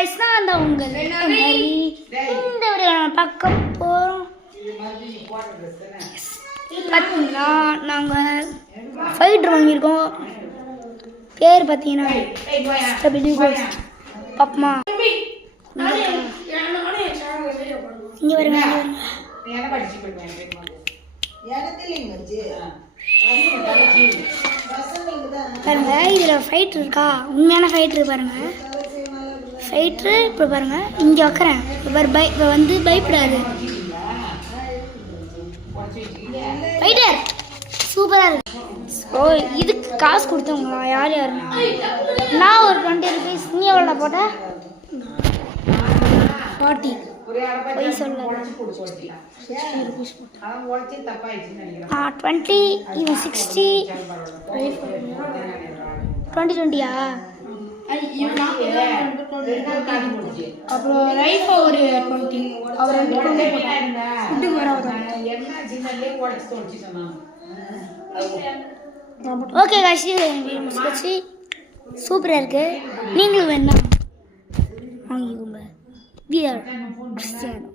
guys, நான் தான் உங்கள் இந்த வீடியோ நம்ம பார்க்க போகிறோம். பார்த்தீங்கன்னா நாங்கள் ஃபைட்ரு வாங்கியிருக்கோம். பேர் பார்த்தீங்கன்னா பாப்பமா இங்கே வருங்க பாருங்க. இதில் ஃபைட்ரு இருக்கா, உண்மையான ஃபைட்ரு பாருங்க. ஃபைட்ரு இப்போ பாருங்க இங்கே வைக்கிறேன். இப்போ வந்து பயப்படாது. ஃபைட்டர் சூப்பராக இருக்கு. ஸோ இதுக்கு காசு கொடுத்தவங்களா யார் யாருன்னா, நான் ஒரு 20 rupees. நீ எவ்வளோ போட்ட? 40. போய் சொல்ல 20, இவன் 60. 2020யா? அப்புறம் ரைஃபா ஒரு 20. அவர் 2 ஓகே காஷ், முடிச்சு சூப்பராக இருக்கு. நீங்களும் வேணா வாங்கிக்கோங்க. கிறிஸ்டியானோ.